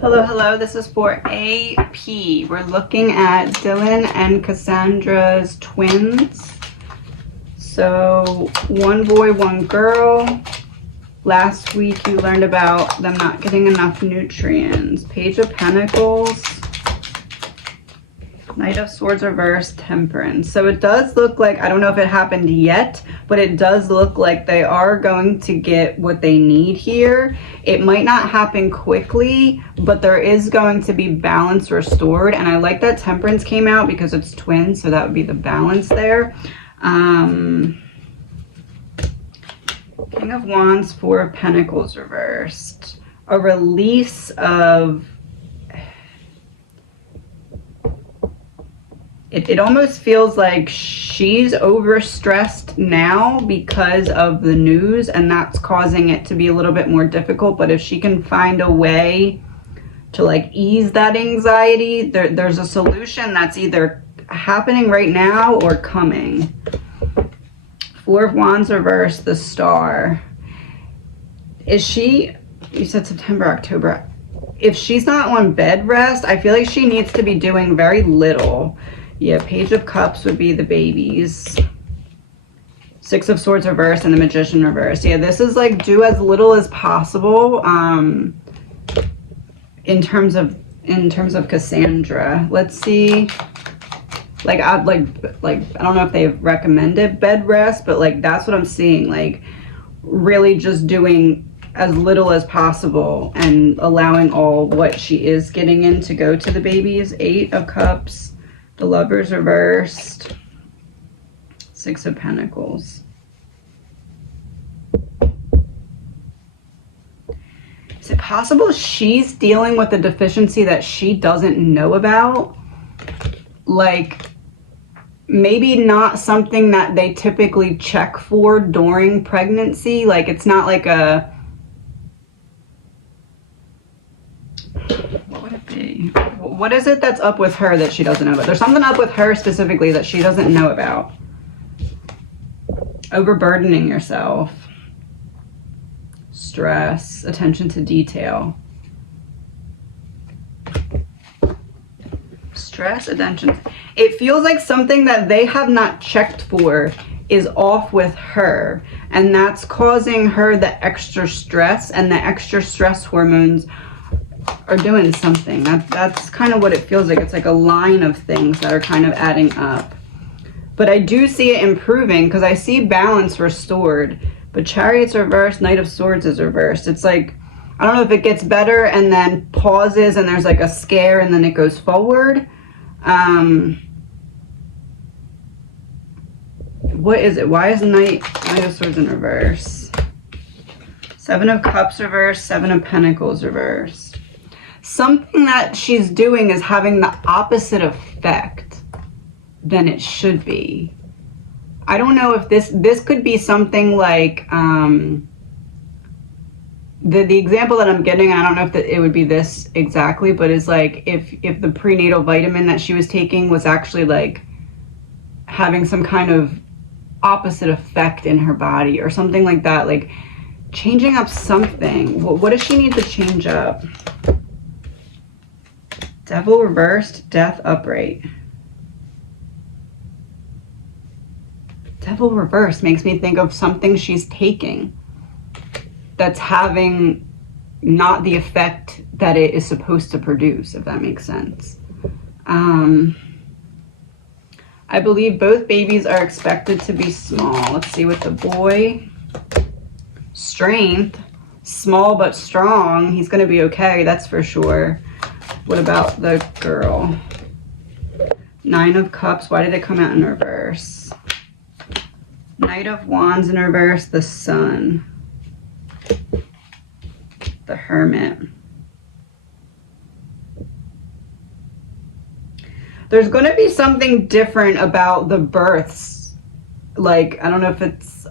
Hello, hello. This is for AP. We're looking at Dylan and Cassandra's twins. So, one boy, one girl. Last week you learned about them not getting enough nutrients. Page of Pentacles. Knight of Swords reversed, Temperance. So it does look like, I don't know if it happened yet, but it does look like they are going to get what they need here. It might not happen quickly, but there is going to be balance restored. And I like that Temperance came out because it's twins, so that would be the balance there. King of Wands, Four of Pentacles reversed. A release of... It almost feels like she's overstressed now because of the news, and that's causing it to be a little bit more difficult. But if she can find a way to like ease that anxiety, there's a solution that's either happening right now or coming. Four of Wands reversed, the Star. Is she, you said September, October. If she's not on bed rest, I feel like she needs to be doing very little. Yeah, Page of Cups would be the babies. Six of Swords reversed and the Magician reversed. Yeah, this is like do as little as possible in terms of Cassandra. Let's see. Like I'd like I don't know if they've recommended bed rest, but like that's what I'm seeing. Like really just doing as little as possible and allowing all what she is getting in to go to the babies. Eight of Cups. The Lovers reversed. Six of Pentacles. Is it possible she's dealing with a deficiency that she doesn't know about? Like, maybe not something that they typically check for during pregnancy. Like, it's not like a... What would it be? What is it that's up with her that she doesn't know about? There's something up with her specifically that she doesn't know about. Overburdening yourself. Stress. Attention to detail. Stress, attention. It feels like something that they have not checked for is off with her. And that's causing her the extra stress, and the extra stress hormones are doing something. That's kind of what it feels like. It's like a line of things that are kind of adding up. But I do see it improving because I see balance restored. But Chariot's reversed, Knight of Swords is reversed. It's like, I don't know if it gets better and then pauses and there's like a scare and then it goes forward. What is it? Why is Knight of Swords in reverse? Seven of Cups reversed, Seven of Pentacles reversed. Something that she's doing is having the opposite effect than it should be. I don't know if this could be something like the example that I'm getting, I don't know if it would be this exactly, but it's like if the prenatal vitamin that she was taking was actually like having some kind of opposite effect in her body or something like that, like changing up something. What does she need to change up? Devil reversed, Death upright. Devil reversed makes me think of something she's taking that's having not the effect that it is supposed to produce, if that makes sense. I believe both babies are expected to be small. Let's see with the boy. Strength, small but strong. He's going to be okay, that's for sure. What about the girl? Nine of Cups. Why did it come out in reverse? Knight of Wands in reverse. The Sun. The Hermit. There's going to be something different about the births. Like, I don't know if it's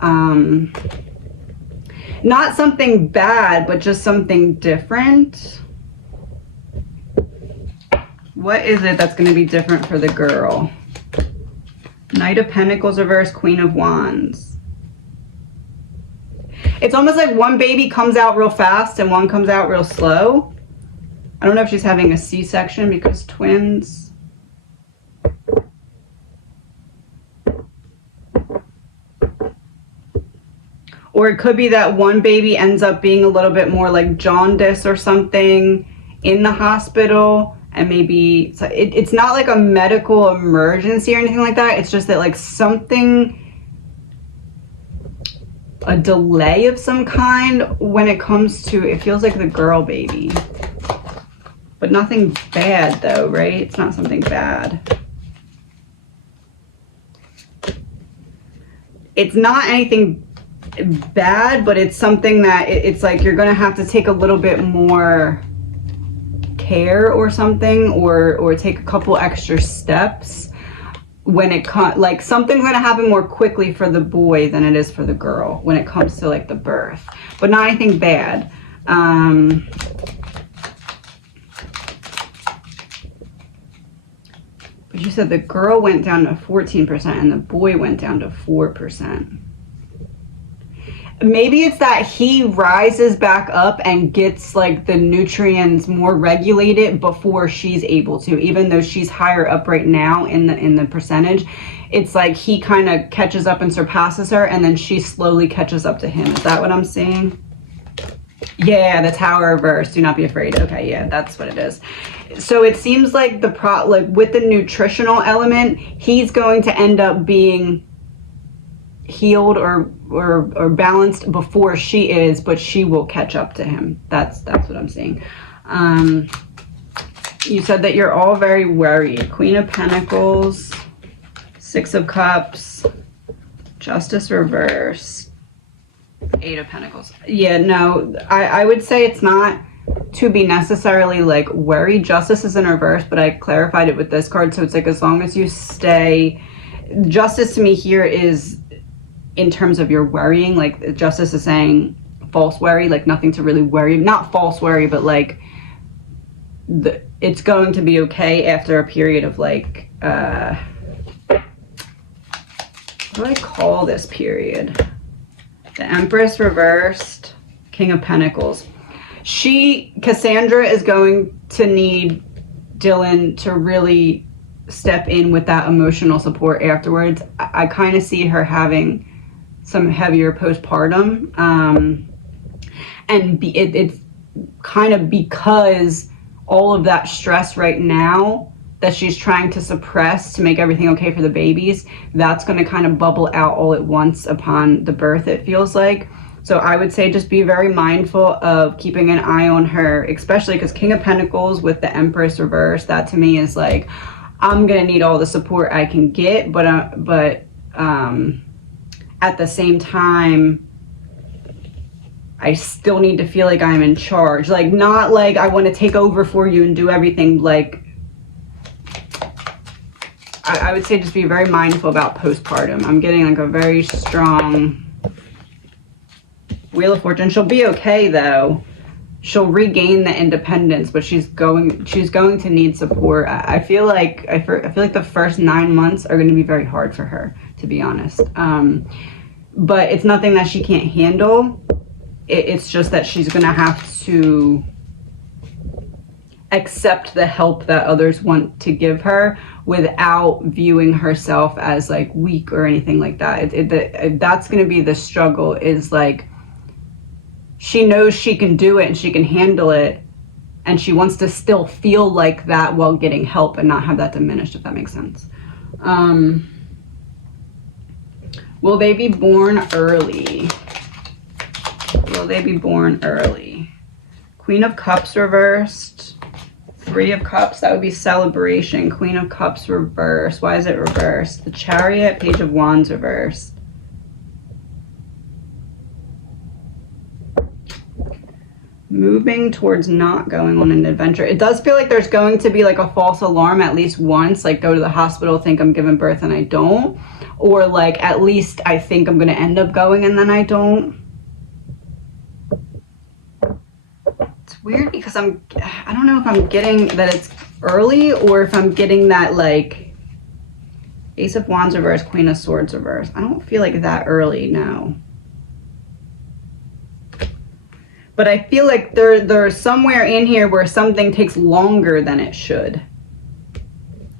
not something bad, but just something different. What is it that's going to be different for the girl? Knight of Pentacles reversed, Queen of Wands. It's almost like one baby comes out real fast and one comes out real slow. I don't know if she's having a C-section because twins. Or it could be that one baby ends up being a little bit more like jaundice or something in the hospital. And maybe it's not like a medical emergency or anything like that. It's just that like something, a delay of some kind when it comes to, it feels like the girl baby. But nothing bad though, right? It's not something bad. It's not anything bad, but it's something that it's like you're gonna have to take a little bit more care or something, or take a couple extra steps when it comes, like something's gonna happen more quickly for the boy than it is for the girl when it comes to like the birth, but not anything bad. But you said the girl went down to 14% and the boy went down to 4%. Maybe it's that he rises back up and gets like the nutrients more regulated before she's able to, even though she's higher up right now in the percentage. It's like he kind of catches up and surpasses her, and then she slowly catches up to him. Is that what I'm seeing? Yeah, the Tower reverse. Do not be afraid. Okay, yeah, that's what it is. So it seems like like with the nutritional element, he's going to end up being healed or balanced before she is, but she will catch up to him. That's what I'm seeing. You said that you're all very worried. Queen of Pentacles, Six of Cups, Justice reversed, Eight of Pentacles. Yeah, no, I would say it's not to be necessarily like worried. Justice is in reverse, but I clarified it with this card, so it's like as long as you stay. Justice to me here is in terms of your worrying, like Justice is saying false worry, like nothing to really worry, not false worry, but like it's going to be okay after a period of like what do I call this period? The Empress reversed, King of Pentacles. Cassandra is going to need Dylan to really step in with that emotional support afterwards. I kind of see her having some heavier postpartum, and it's kind of because all of that stress right now that she's trying to suppress to make everything okay for the babies, that's going to kind of bubble out all at once upon the birth, it feels like. So I would say just be very mindful of keeping an eye on her, especially because King of Pentacles with the Empress reverse, that to me is like, I'm going to need all the support I can get, but at the same time, I still need to feel like I'm in charge. Like, not like I want to take over for you and do everything. Like, I would say just be very mindful about postpartum. I'm getting like a very strong Wheel of Fortune. She'll be okay though. She'll regain the independence, but she's going to need support. I feel like the first 9 months are going to be very hard for her, to be honest. But it's nothing that she can't handle. It's just that she's going to have to accept the help that others want to give her without viewing herself as like weak or anything like that. That's going to be the struggle, is like she knows she can do it and she can handle it, and she wants to still feel like that while getting help and not have that diminished, if that makes sense. Will they be born early? Will they be born early? Queen of Cups reversed. Three of Cups, that would be celebration. Queen of Cups reversed. Why is it reversed? The Chariot, Page of Wands reversed. Moving towards not going on an adventure. It does feel like there's going to be like a false alarm at least once, like go to the hospital, think I'm giving birth and I don't. Or like at least I think I'm going to end up going and then I don't. It's weird because I don't know if I'm getting that it's early or if I'm getting that like Ace of Wands reverse, Queen of Swords reverse. I don't feel like that early, no. But I feel like there's somewhere in here where something takes longer than it should.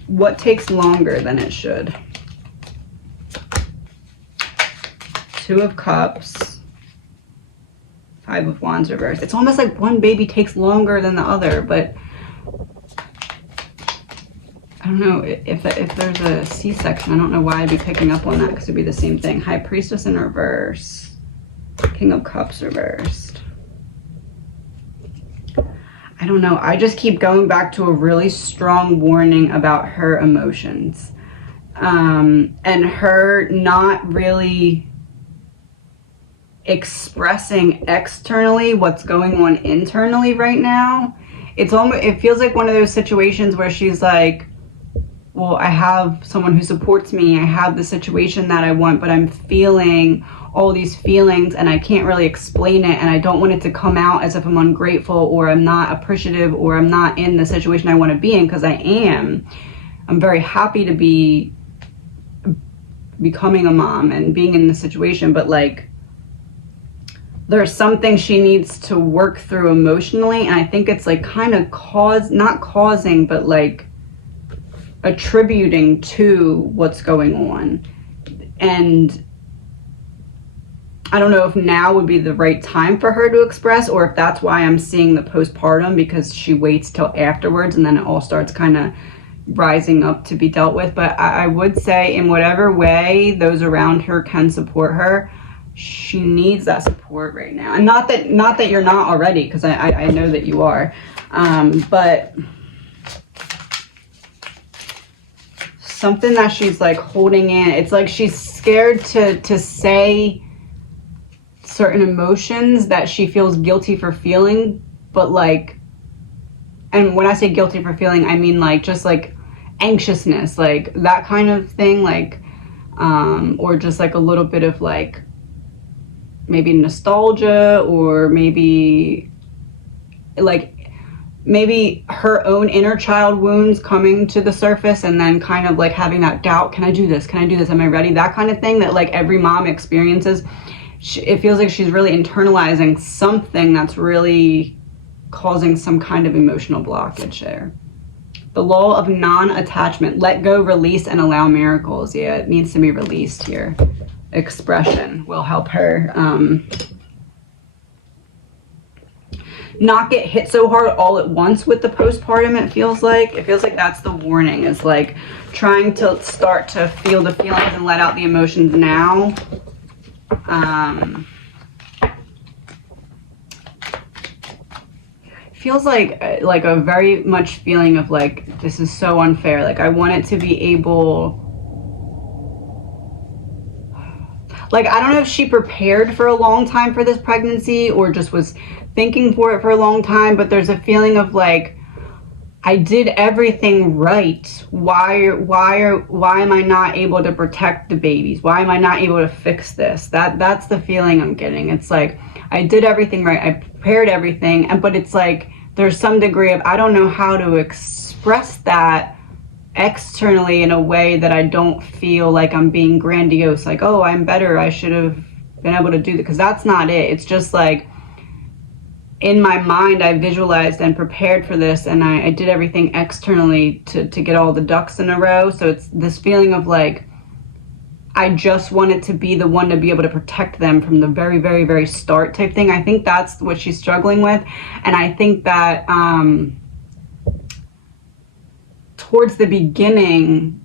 What takes longer than it should? Two of Cups. Five of Wands reversed. It's almost like one baby takes longer than the other, but I don't know if there's a C-section. I don't know why I'd be picking up on that because it'd be the same thing. High Priestess in reverse. King of Cups reversed. I don't know. I just keep going back to a really strong warning about her emotions. And her not really expressing externally what's going on internally right now. It feels like one of those situations where she's like, well, I have someone who supports me. I have the situation that I want, but I'm feeling all these feelings and I can't really explain it, and I don't want it to come out as if I'm ungrateful or I'm not appreciative or I'm not in the situation I want to be in, because I am. I'm very happy to be becoming a mom and being in the situation, but like there's something she needs to work through emotionally, and I think it's like kind of not causing, but like attributing to what's going on. And I don't know if now would be the right time for her to express, or if that's why I'm seeing the postpartum, because she waits till afterwards and then it all starts kind of rising up to be dealt with. But I would say in whatever way those around her can support her, she needs that support right now. And not that you're not already, because I know that you are, but something that she's like holding in. It's like she's scared to say certain emotions that she feels guilty for feeling, but like, and when I say guilty for feeling, I mean like just like anxiousness, like that kind of thing, like or just like a little bit of like maybe nostalgia, or maybe her own inner child wounds coming to the surface, and then kind of like having that doubt, can I do this, am I ready, that kind of thing that like every mom experiences. It feels like she's really internalizing something that's really causing some kind of emotional blockage there. The law of non-attachment. Let go, release, and allow miracles. Yeah, it needs to be released here. Expression will help her not get hit so hard all at once with the postpartum. It feels like that's the warning, is like trying to start to feel the feelings and let out the emotions now. Feels like a very much feeling of like, this is so unfair. Like I want it to be able, like, I don't know if she prepared for a long time for this pregnancy or just was thinking for it for a long time, but there's a feeling of like, I did everything right. Why am I not able to protect the babies? Why am I not able to fix this? That's the feeling I'm getting. It's like, I did everything right. I prepared everything. But it's like, there's some degree of, I don't know how to express that externally in a way that I don't feel like I'm being grandiose. Like, oh, I'm better. I should have been able to do that. Because that's not it. It's just like, in my mind, I visualized and prepared for this, and I did everything externally to get all the ducks in a row. So it's this feeling of like, I just wanted to be the one to be able to protect them from the very, very, very start type thing. I think that's what she's struggling with. And I think that towards the beginning,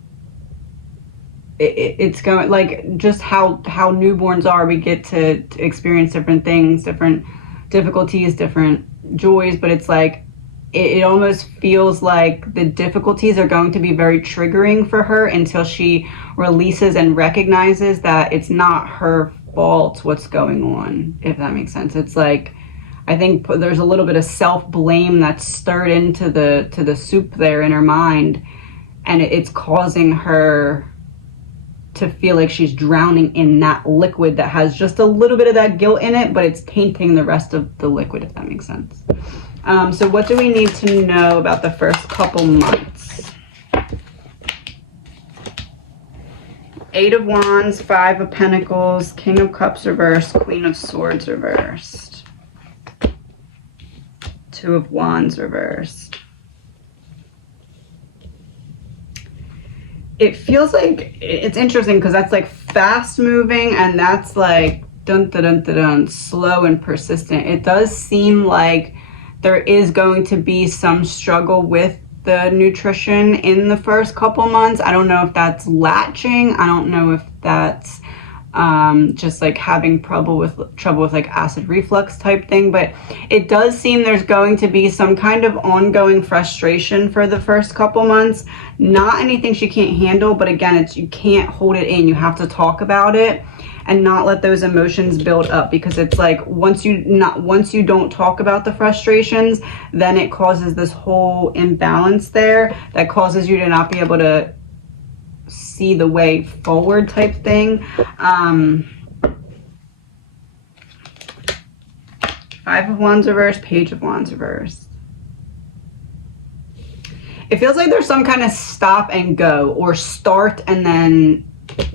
it's going like just how newborns are. We get to experience different things, different difficulties, different joys, but it's like it almost feels like the difficulties are going to be very triggering for her until she releases and recognizes that it's not her fault what's going on, if that makes sense. It's like, I think there's a little bit of self-blame that's stirred into the soup there in her mind, and it's causing her to feel like she's drowning in that liquid that has just a little bit of that guilt in it, but it's tainting the rest of the liquid, if that makes sense. So what do we need to know about the first couple months? 8 of Wands, 5 of Pentacles, King of Cups reversed, Queen of Swords reversed. Two of Wands reversed. It feels like, it's interesting because that's like fast moving and that's like dun dun dun dun dun, slow and persistent. It does seem like there is going to be some struggle with the nutrition in the first couple months. I don't know if that's latching. I don't know if that's just like having trouble with like acid reflux type thing, but it does seem there's going to be some kind of ongoing frustration for the first couple months. Not anything she can't handle, but again, it's, you can't hold it in. You have to talk about it and not let those emotions build up, because it's like once you don't talk about the frustrations, then it causes this whole imbalance there that causes you to not be able to see the way forward type thing. Five of Wands reversed, Page of Wands reversed. It feels like there's some kind of stop and go, or start and then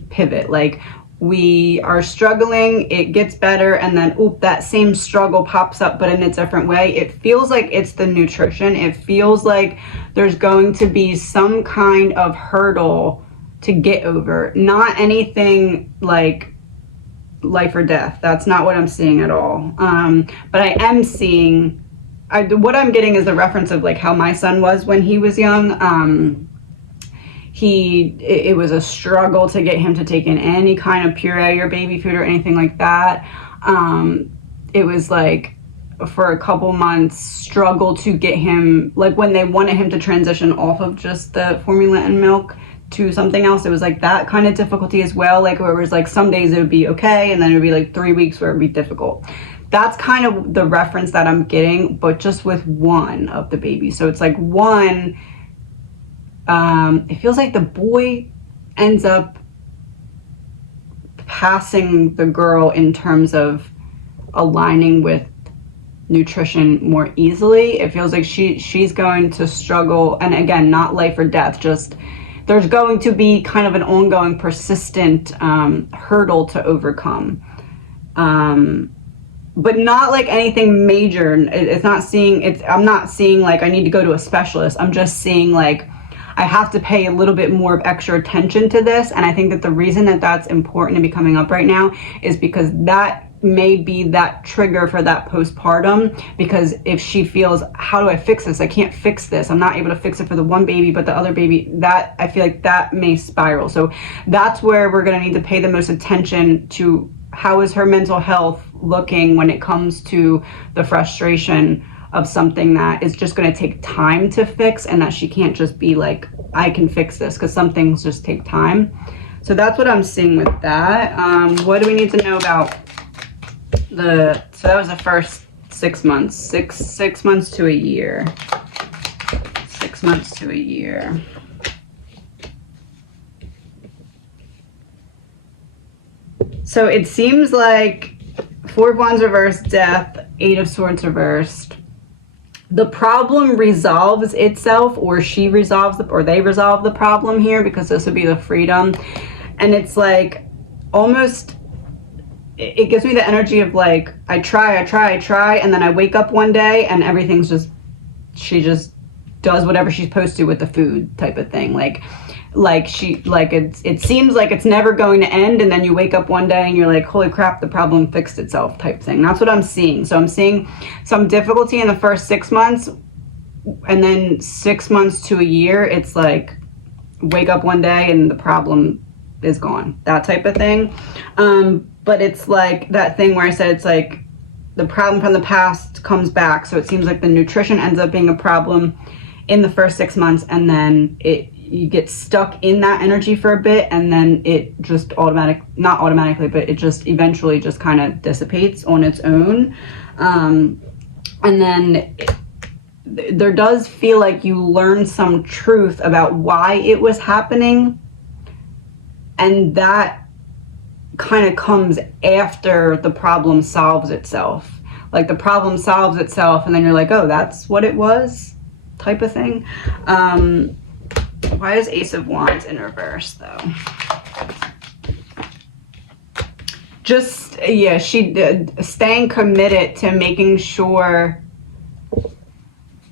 pivot. Like we are struggling, it gets better, and then oop, that same struggle pops up but in a different way. It feels like it's the nutrition. It feels like there's going to be some kind of hurdle to get over. Not anything like life or death. That's not what I'm seeing at all. But I am seeing, what I'm getting is the reference of like how my son was when he was young. It was a struggle to get him to take in any kind of puree or baby food or anything like that. It was like for a couple months struggle to get him, like when they wanted him to transition off of just the formula and milk to something else, it was like that kind of difficulty as well. Like where it was like some days it would be okay and then it would be like 3 weeks where it would be difficult. That's kind of the reference that I'm getting, but just with one of the babies. So it's like one, it feels like the boy ends up passing the girl in terms of aligning with nutrition more easily. It feels like she's going to struggle, and again, not life or death, just there's going to be kind of an ongoing persistent hurdle to overcome, but not like anything major. I'm not seeing like I need to go to a specialist. I'm just seeing like I have to pay a little bit more of extra attention to this. And I think that the reason that that's important to be coming up right now is because that may be that trigger for that postpartum. Because if she feels, how do I fix this? I can't fix this. I'm not able to fix it for the one baby, but the other baby, that I feel like that may spiral. So that's where we're going to need to pay the most attention to. How is her mental health looking when it comes to the frustration of something that is just going to take time to fix, and that she can't just be like, I can fix this, because some things just take time. So that's what I'm seeing with that. What do we need to know about so that was the first 6 months, six months to a year, 6 months to a year. So it seems like Four of Wands reversed, Death, Eight of Swords reversed. The problem resolves itself, or she resolves or they resolve the problem here, because this would be the freedom. And it's like almost, it gives me the energy of like, I try, and then I wake up one day and everything's just, she just does whatever she's supposed to with the food type of thing. It seems like it's never going to end, and then you wake up one day and you're like, holy crap, the problem fixed itself type thing. That's what I'm seeing. So I'm seeing some difficulty in the first 6 months, and then 6 months to a year, it's like wake up one day and the problem is gone, that type of thing. But it's like that thing where I said it's like the problem from the past comes back. So it seems like the nutrition ends up being a problem in the first 6 months, and then you get stuck in that energy for a bit, and then it just not automatically, but it just eventually just kind of dissipates on its own. And then there does feel like you learn some truth about why it was happening, and that kind of comes after the problem solves itself. Like the problem solves itself, and then you're like, oh, that's what it was, type of thing. Why is Ace of Wands in reverse, though? Just, yeah, she did staying committed to making sure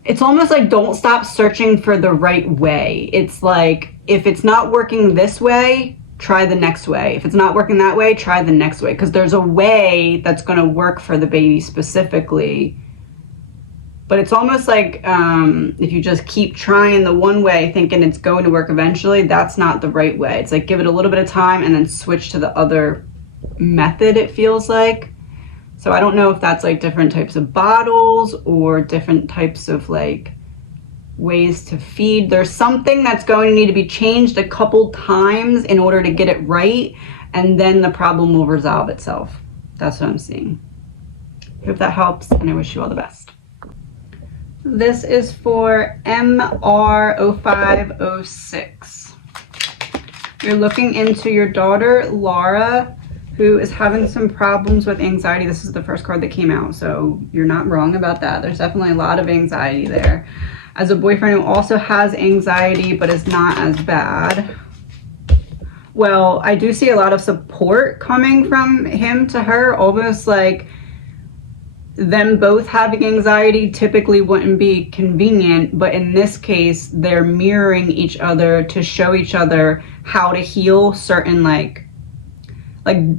It's almost like don't stop searching for the right way. It's like, if it's not working this way, try the next way. If it's not working that way, try the next way. Because there's a way that's going to work for the baby specifically. But it's almost like if you just keep trying the one way, thinking it's going to work eventually, that's not the right way. It's like, give it a little bit of time and then switch to the other method, it feels like. So I don't know if that's like different types of bottles or different types of like ways to feed. There's something that's going to need to be changed a couple times in order to get it right, and then the problem will resolve itself. That's what I'm seeing. Hope that helps, and I wish you all the best. This is for MR0506. You're looking into your daughter, Laura, who is having some problems with anxiety. This is the first card that came out, so you're not wrong about that. There's definitely a lot of anxiety there. As a boyfriend who also has anxiety but is not as bad. Well, I do see a lot of support coming from him to her, almost like them both having anxiety typically wouldn't be convenient, but in this case, they're mirroring each other to show each other how to heal certain like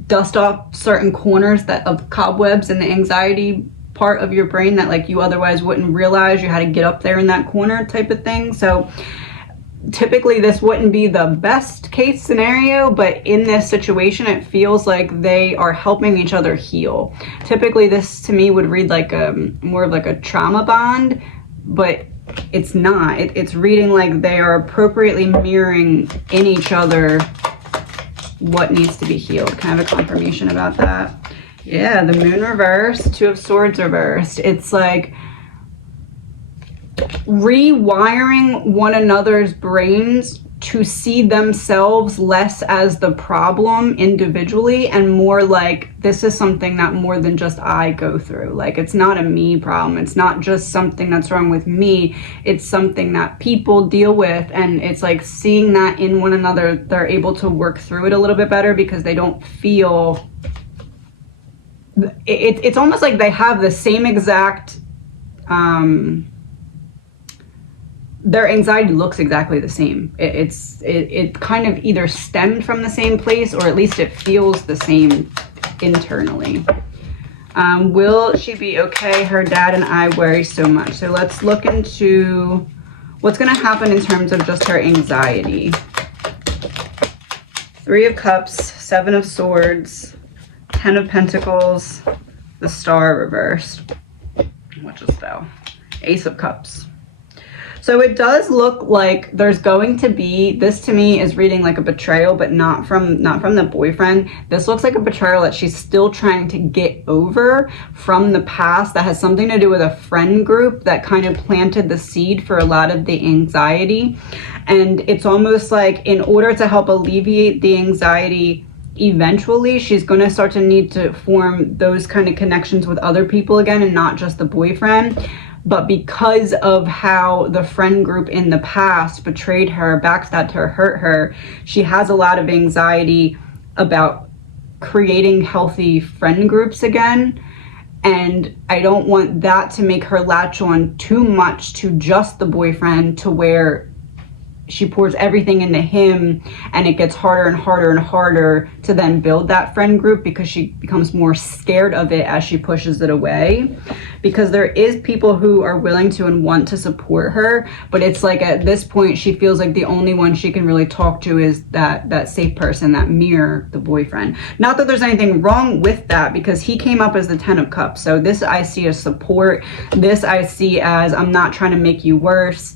dust off certain corners that of cobwebs in the anxiety part of your brain that like you otherwise wouldn't realize you had to get up there in that corner type of thing. So typically this wouldn't be the best case scenario, but in this situation it feels like they are helping each other heal. Typically this to me would read like a more of like a trauma bond, but it's not. It's reading like they are appropriately mirroring in each other what needs to be healed. Kind of a confirmation about that. Yeah, the moon reversed, Two of Swords reversed. It's like rewiring one another's brains to see themselves less as the problem individually and more like this is something that more than just I go through. Like it's not a me problem. It's not just something that's wrong with me. It's something that people deal with, and it's like seeing that in one another, they're able to work through it a little bit better because they don't feel it's almost like they have the same exact their anxiety looks exactly the same. It kind of either stemmed from the same place, or at least it feels the same internally. Will she be okay? Her dad and I worry so much. So let's look into what's going to happen in terms of just her anxiety. Three of Cups, Seven of Swords, Ten of Pentacles, the Star reversed. What just fell? Ace of Cups. So it does look like there's going to be, this to me is reading like a betrayal, but not from the boyfriend. This looks like a betrayal that she's still trying to get over from the past that has something to do with a friend group that kind of planted the seed for a lot of the anxiety. And it's almost like in order to help alleviate the anxiety eventually, she's going to start to need to form those kind of connections with other people again and not just the boyfriend. But because of how the friend group in the past betrayed her, backstabbed her, hurt her, she has a lot of anxiety about creating healthy friend groups again. And I don't want that to make her latch on too much to just the boyfriend to where she pours everything into him and it gets harder and harder and harder to then build that friend group because she becomes more scared of it as she pushes it away. Because there is people who are willing to and want to support her, but it's like at this point she feels like the only one she can really talk to is that safe person, that mirror, the boyfriend. Not that there's anything wrong with that, because he came up as the Ten of Cups. So this I see as support. This I see as I'm not trying to make you worse.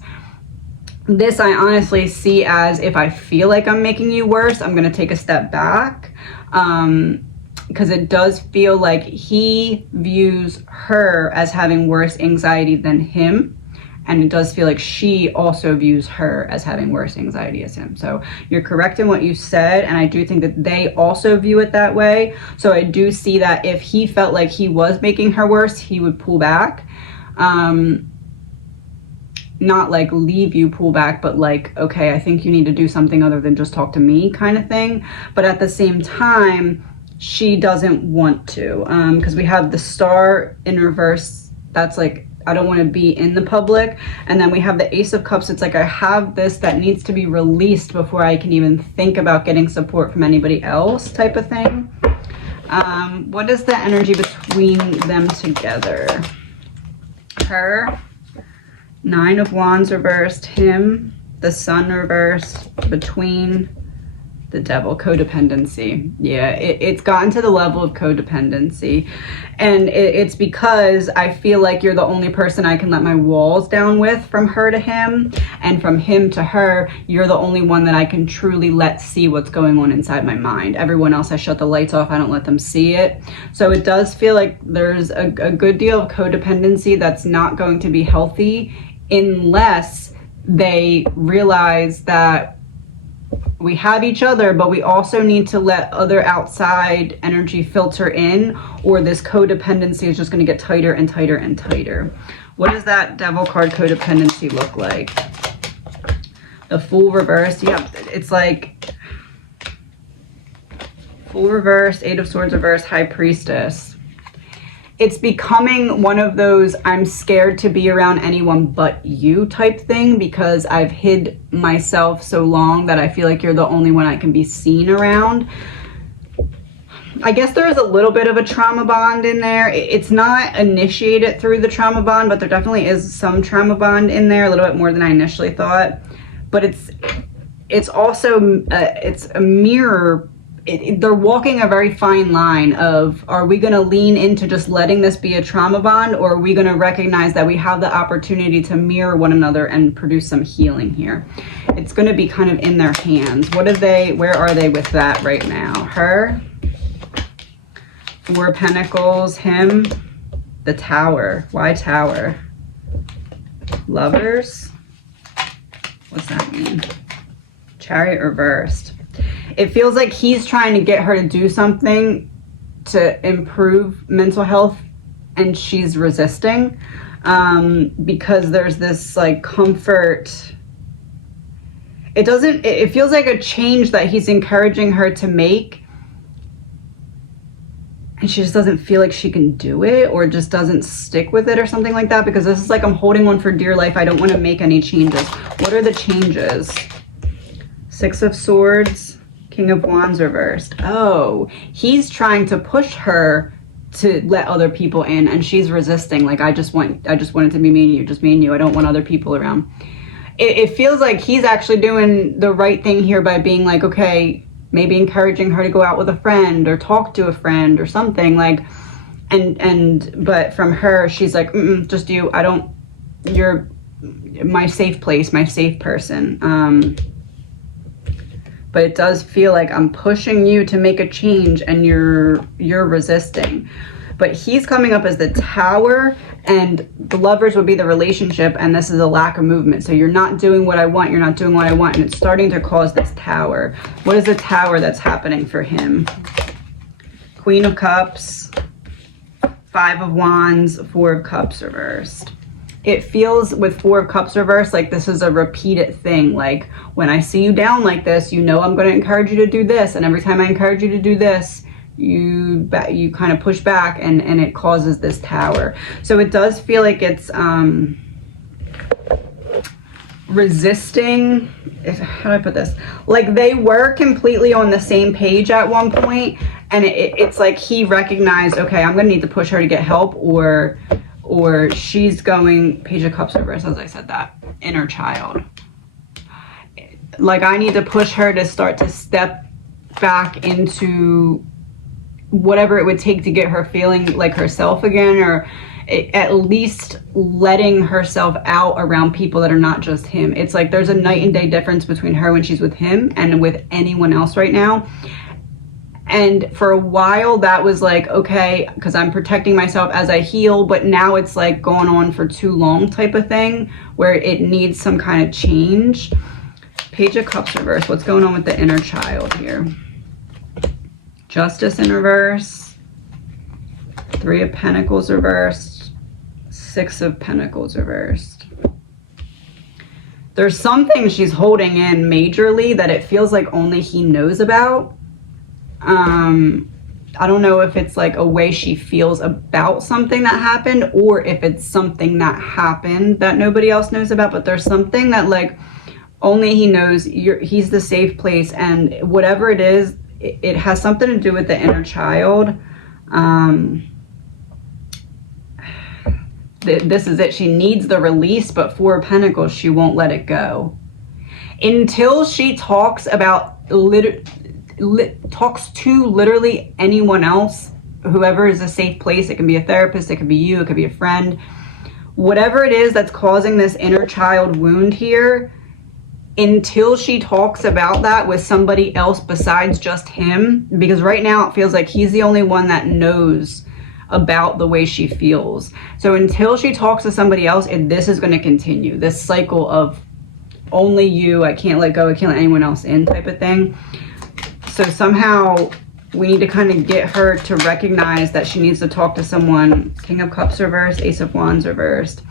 This I honestly see as if I feel like I'm making you worse, I'm going to take a step back. Because it does feel like he views her as having worse anxiety than him. And it does feel like she also views her as having worse anxiety as him. So you're correct in what you said. And I do think that they also view it that way. So I do see that if he felt like he was making her worse, he would pull back. Not like leave you, pull back, but like, okay, I think you need to do something other than just talk to me kind of thing. But at the same time, she doesn't want to, because we have the Star in reverse. That's like to be in the public. And then we have the Ace of Cups. It's like I have this that needs to be released before I can even think about getting support from anybody else, type of thing. What is the energy between them together? Her, Nine of Wands reversed, him, the Sun reversed, between, the Devil, codependency. Yeah, it's gotten to the level of codependency. And it's because I feel like you're the only person I can let my walls down with, from her to him. And from him to her, you're the only one that I can truly let see what's going on inside my mind. Everyone else, I shut the lights off. I don't let them see it. So it does feel like there's a good deal of codependency that's not going to be healthy unless they realize that we have each other, but we also need to let other outside energy filter in, or this codependency is just going to get tighter and tighter and tighter. What does that Devil card codependency look like? The Fool reversed. Yep, it's like Fool reversed, Eight of Swords reversed, High Priestess. It's becoming one of those I'm scared to be around anyone but you type thing, because I've hid myself so long that I feel like you're the only one I can be seen around. I guess there is a little bit of a trauma bond in there. It's not initiated through the trauma bond, but there definitely is some trauma bond in there, a little bit more than I initially thought. But it's also it's a mirror. They're walking a very fine line of, are we going to lean into just letting this be a trauma bond, or are we going to recognize that we have the opportunity to mirror one another and produce some healing here? It's going to be kind of in their hands. Where are they with that right now? Her, Four of Pentacles, him, the Tower. Why Tower? Lovers. What's that mean? Chariot reversed. It feels like he's trying to get her to do something to improve mental health, and she's resisting, because there's this like comfort. It feels like a change that he's encouraging her to make, and she just doesn't feel like she can do it, or just doesn't stick with it or something like that, because this is like, I'm holding on for dear life. I don't want to make any changes. What are the changes? Six of Swords, King of Wands reversed. Oh, he's trying to push her to let other people in, and she's resisting. Like, I just want it to be me and you, just me and you. I don't want other people around. It feels like he's actually doing the right thing here by being like, okay, maybe encouraging her to go out with a friend or talk to a friend or something, like, but from her, she's like, just you. You're my safe place, my safe person. But it does feel like I'm pushing you to make a change, and you're resisting. But he's coming up as the Tower, and the Lovers would be the relationship, and this is a lack of movement. So you're not doing what I want, you're not doing what I want, and it's starting to cause this Tower. What is the Tower that's happening for him? Queen of Cups, Five of Wands, Four of Cups reversed. It feels with Four of Cups reversed like this is a repeated thing. Like, when I see you down like this, you know I'm going to encourage you to do this, and every time I encourage you to do this, you kind of push back, and it causes this Tower. So it does feel like it's resisting. How do I put this? Like, they were completely on the same page at one point, and it's like he recognized, okay, I'm going to need to push her to get help, or she's going, Page of Cups reversed, as I said that, inner child. Like, I need to push her to start to step back into whatever it would take to get her feeling like herself again, or at least letting herself out around people that are not just him. It's like there's a night and day difference between her when she's with him and with anyone else right now. And for a while that was like, okay, because I'm protecting myself as I heal, but now it's like going on for too long type of thing where it needs some kind of change. Page of Cups reverse. What's going on with the inner child here? Justice in reverse. Three of Pentacles reversed. Six of Pentacles reversed. There's something she's holding in majorly that it feels like only he knows about. I don't know if it's like a way she feels about something that happened, or if it's something that happened that nobody else knows about, but there's something that like only he knows. He's the safe place, and whatever it is, it has something to do with the inner child. This is it. She needs the release, but Four of Pentacles, she won't let it go until she talks about talks to literally anyone else, whoever is a safe place. It can be a therapist, it could be you, it could be a friend, whatever it is that's causing this inner child wound here. Until she talks about that with somebody else besides just him, because right now it feels like he's the only one that knows about the way she feels. So until she talks to somebody else, this is going to continue, this cycle of only you, I can't let go, I can't let anyone else in type of thing. So somehow we need to kind of get her to recognize that she needs to talk to someone. King of Cups reversed, Ace of Wands reversed,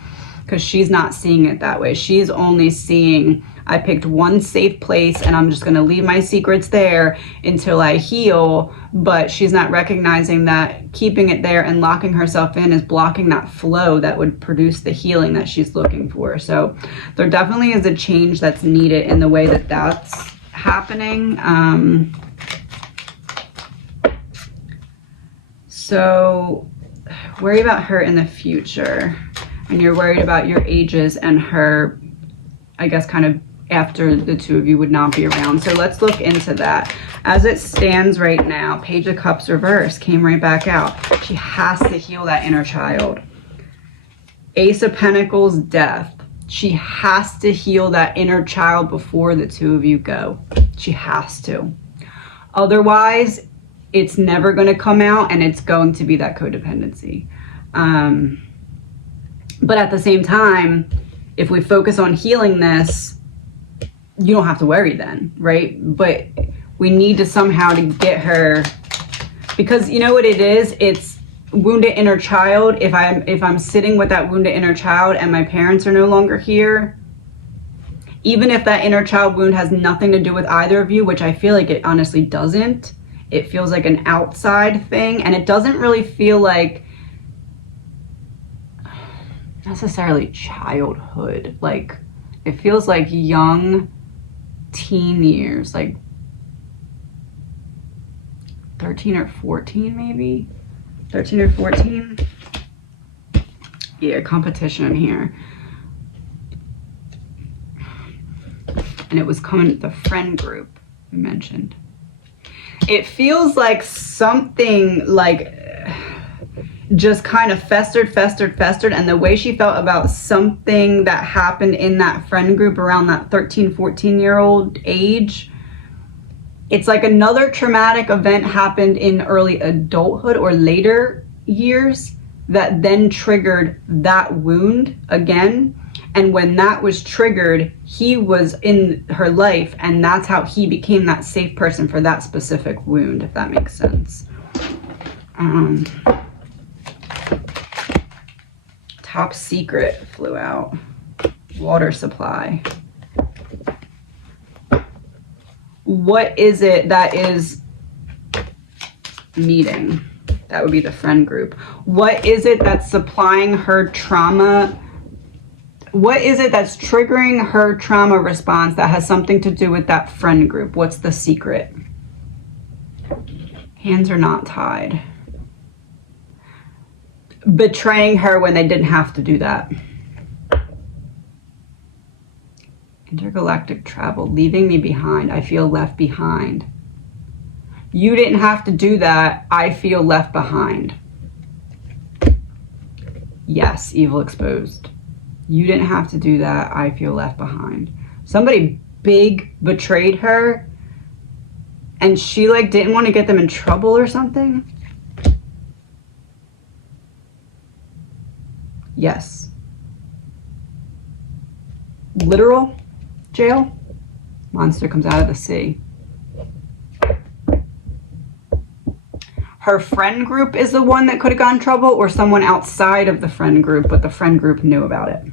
because she's not seeing it that way. She's only seeing, I picked one safe place and I'm just going to leave my secrets there until I heal. But she's not recognizing that keeping it there and locking herself in is blocking that flow that would produce the healing that she's looking for. So there definitely is a change that's needed in the way that that's happening. So worry about her in the future, and you're worried about your ages and her, I guess, kind of after the two of you would not be around. So let's look into that. As it stands right now, Page of Cups reverse came right back out. She has to heal that inner child. Ace of Pentacles, Death. She has to heal that inner child before the two of you go. She has to. Otherwise, it's never going to come out, and it's going to be that codependency. But at the same time, if we focus on healing this, you don't have to worry then, right? But we need to somehow to get her, because you know what it is? It's wounded inner child. If I'm sitting with that wounded inner child and my parents are no longer here, even if that inner child wound has nothing to do with either of you, which I feel like it honestly doesn't, it feels like an outside thing, and it doesn't really feel like necessarily childhood. Like, it feels like young teen years, like 13 or 14 maybe. 13 or 14. Yeah, competition here. And it was coming, the friend group we mentioned. It feels like something like just kind of festered, and the way she felt about something that happened in that friend group around that 13, 14-year-old age. It's like another traumatic event happened in early adulthood or later years that then triggered that wound again. And when that was triggered, he was in her life, and that's how he became that safe person for that specific wound, if that makes sense. Top secret flew out. Water supply. What is it that is meeting? That would be the friend group. What is it that's supplying her trauma? What is it that's triggering her trauma response that has something to do with that friend group? What's the secret? Hands are not tied. Betraying her when they didn't have to do that. Intergalactic travel, leaving me behind. I feel left behind. You didn't have to do that. I feel left behind. Yes, evil exposed. You didn't have to do that. I feel left behind. Somebody big betrayed her, and she like didn't want to get them in trouble or something. Yes. Literal jail. Monster comes out of the sea. Her friend group is the one that could have gotten in trouble, or someone outside of the friend group, but the friend group knew about it.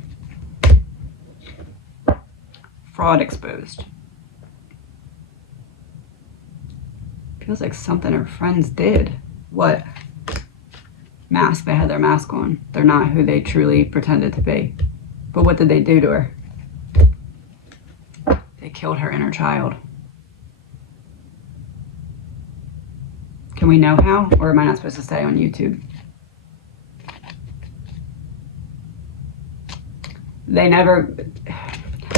Fraud exposed. Feels like something her friends did. What? Mask. They had their mask on. They're not who they truly pretended to be. But what did they do to her? They killed her inner child. Can we know how? Or am I not supposed to stay on YouTube? They never...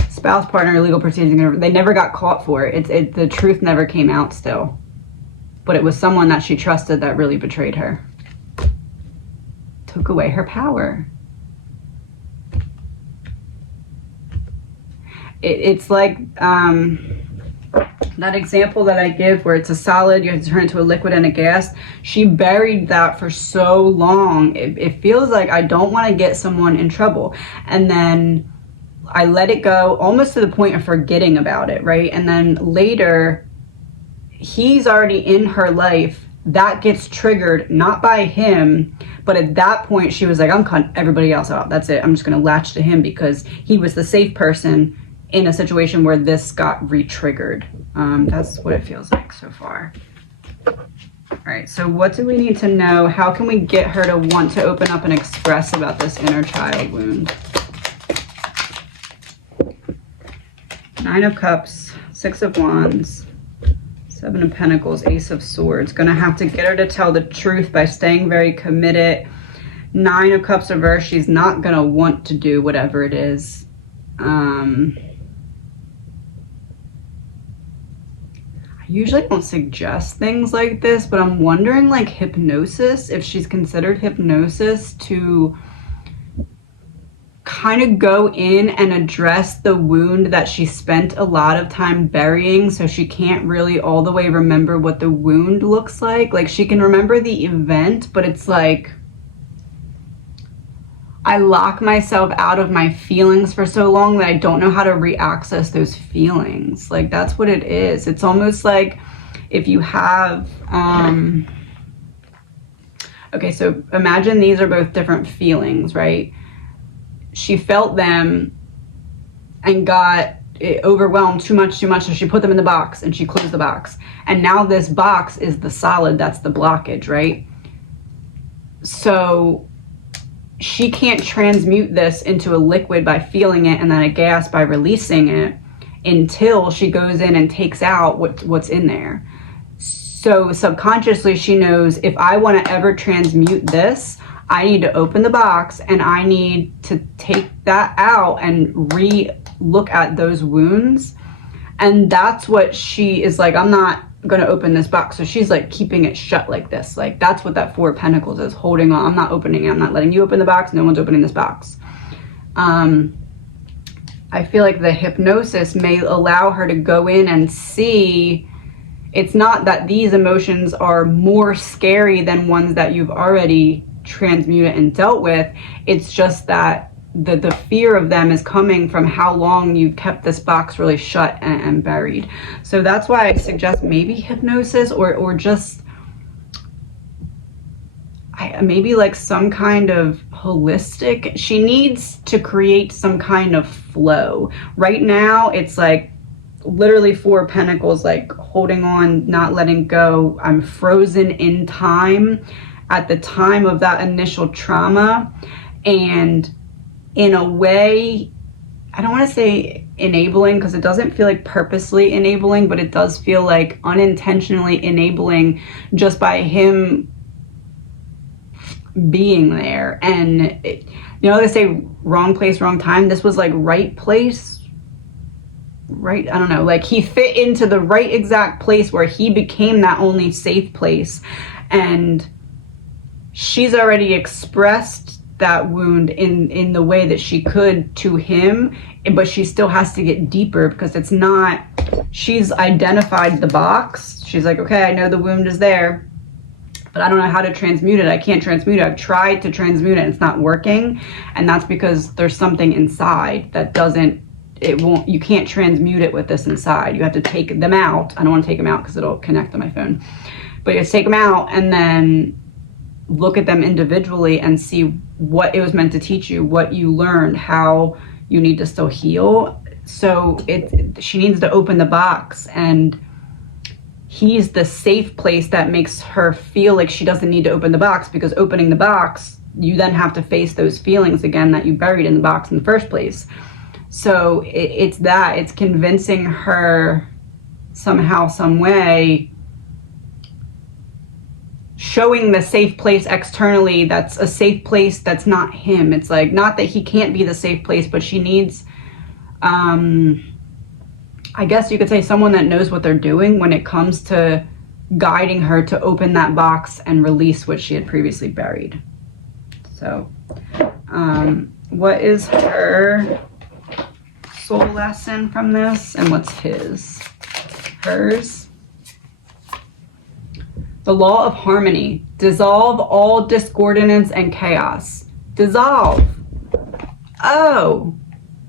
Spouse, partner, legal proceedings, they never got caught for it. The truth never came out still. But it was someone that she trusted that really betrayed her. Took away her power. It's like that example that I give where it's a solid, you have to turn it into a liquid and a gas. She buried that for so long. It feels like I don't want to get someone in trouble. And then I let it go almost to the point of forgetting about it, right? And then later, he's already in her life. That gets triggered, not by him, but at that point, she was like, I'm cutting everybody else out. That's it. I'm just going to latch to him because he was the safe person in a situation where this got re-triggered. That's what it feels like so far. All right, so what do we need to know? How can we get her to want to open up and express about this inner child wound? 9 of Cups, 6 of Wands, 7 of Pentacles, Ace of Swords. Gonna have to get her to tell the truth by staying very committed. 9 of Cups reversed, she's not gonna want to do whatever it is. I usually don't suggest things like this, but I'm wondering like hypnosis, if she's considered hypnosis to kind of go in and address the wound that she spent a lot of time burying, so she can't really all the way remember what the wound looks like. Like she can remember the event, but it's like I lock myself out of my feelings for so long that I don't know how to re-access those feelings. Like that's what it is. It's almost like if you have okay, so imagine these are both different feelings, right? She felt them and got overwhelmed too much, so she put them in the box and she closed the box. And now this box is the solid, that's the blockage, right? So she can't transmute this into a liquid by feeling it and then a gas by releasing it until she goes in and takes out what's in there. So subconsciously she knows, if I want to ever transmute this, I need to open the box and I need to take that out and re-look at those wounds. And that's what she is like, I'm not going to open this box. So she's like keeping it shut like this. Like that's what that 4 of Pentacles is, holding on. I'm not opening it. I'm not letting you open the box. No one's opening this box. I feel like the hypnosis may allow her to go in and see. It's not that these emotions are more scary than ones that you've already transmuted and dealt with. It's just that the fear of them is coming from how long you've kept this box really shut and buried. So that's why I suggest maybe hypnosis or just maybe like some kind of holistic. She needs to create some kind of flow. Right now it's like literally 4 of Pentacles, like holding on, not letting go. I'm frozen in time at the time of that initial trauma. And in a way, I don't want to say enabling because it doesn't feel like purposely enabling, but it does feel like unintentionally enabling just by him being there. And you know, they say wrong place, wrong time. This was like right place, right, I don't know, like he fit into the right exact place where he became that only safe place. And she's already expressed that wound in the way that she could to him, but she still has to get deeper because it's not, she's identified the box. She's like, okay, I know the wound is there, but I don't know how to transmute it. I can't transmute it. I've tried to transmute it and it's not working. And that's because there's something inside that doesn't, it won't, you can't transmute it with this inside. You have to take them out. I don't want to take them out because it'll connect to my phone, but you have to take them out and then look at them individually and see what it was meant to teach you, what you learned, how you need to still heal. So she needs to open the box and he's the safe place that makes her feel like she doesn't need to open the box, because opening the box, you then have to face those feelings again that you buried in the box in the first place. So it's convincing her somehow, some way, showing the safe place externally that's a safe place that's not him. It's like, not that he can't be the safe place, but she needs, I guess you could say, someone that knows what they're doing when it comes to guiding her to open that box and release what she had previously buried. So, what is her soul lesson from this, and what's hers? The law of harmony. Dissolve all discordance and chaos. Dissolve. Oh.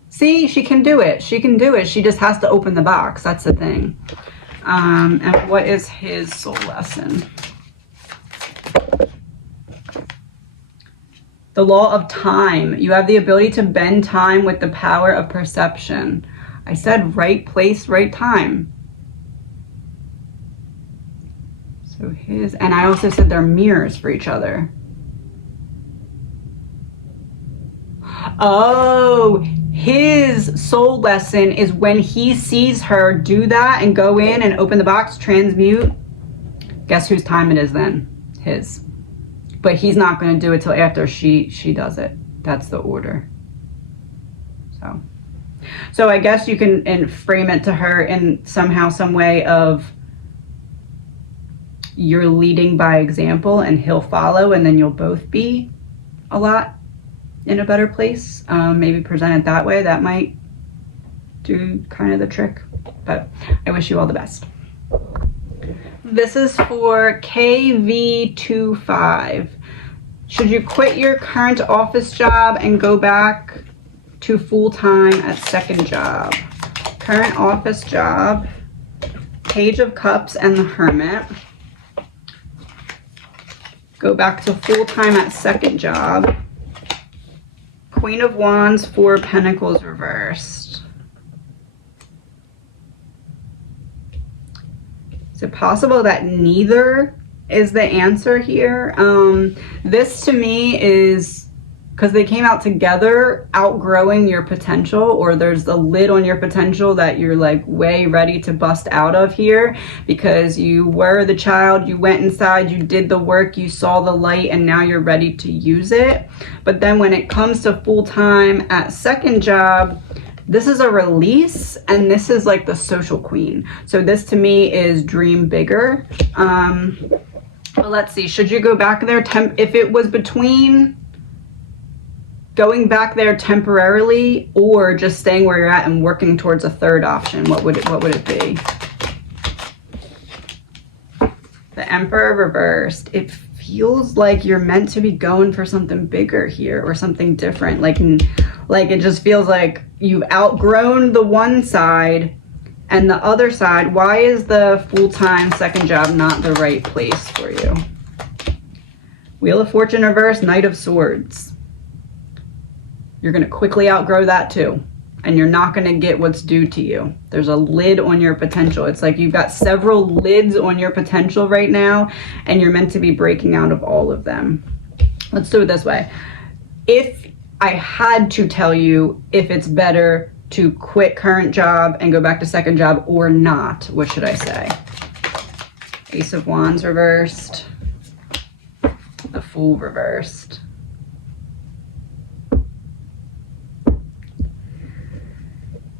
See, she can do it. She can do it. She just has to open the box. That's the thing. And what is his soul lesson? The law of time. You have the ability to bend time with the power of perception. I said right place, right time. So his, and I also said they're mirrors for each other. Oh, his soul lesson is when he sees her do that and go in and open the box, transmute. Guess whose time it is then? His. But he's not going to do it till after she does it. That's the order. So I guess you can frame it to her in somehow, some way of, you're leading by example and he'll follow, and then you'll both be a lot in a better place. Maybe present it that way. That might do kind of the trick. But I wish you all the best. This is for KV25. Should you quit your current office job and go back to full-time at second job? Current office job, Page of Cups and the Hermit. Go back to full-time at second job. Queen of Wands, Four of Pentacles reversed. Is it possible that neither is the answer here? This to me is, because they came out together, outgrowing your potential, or there's a lid on your potential that you're like way ready to bust out of here, because you were the child, you went inside, you did the work, you saw the light, and now you're ready to use it. But then when it comes to full-time at second job, this is a release, and this is like the social queen. So this to me is dream bigger. But let's see, should you go back there? If it was between going back there temporarily or just staying where you're at and working towards a third option, what would it be? The Emperor reversed. It feels like you're meant to be going for something bigger here, or something different. Like it just feels like you've outgrown the one side, and the other side, why is the full-time second job not the right place for you? Wheel of Fortune reversed, Knight of Swords. You're going to quickly outgrow that too, and you're not going to get what's due to you. There's a lid on your potential. It's like you've got several lids on your potential right now, and you're meant to be breaking out of all of them. Let's do it this way. If I had to tell you if it's better to quit current job and go back to second job or not, what should I say? Ace of Wands reversed. The Fool reversed.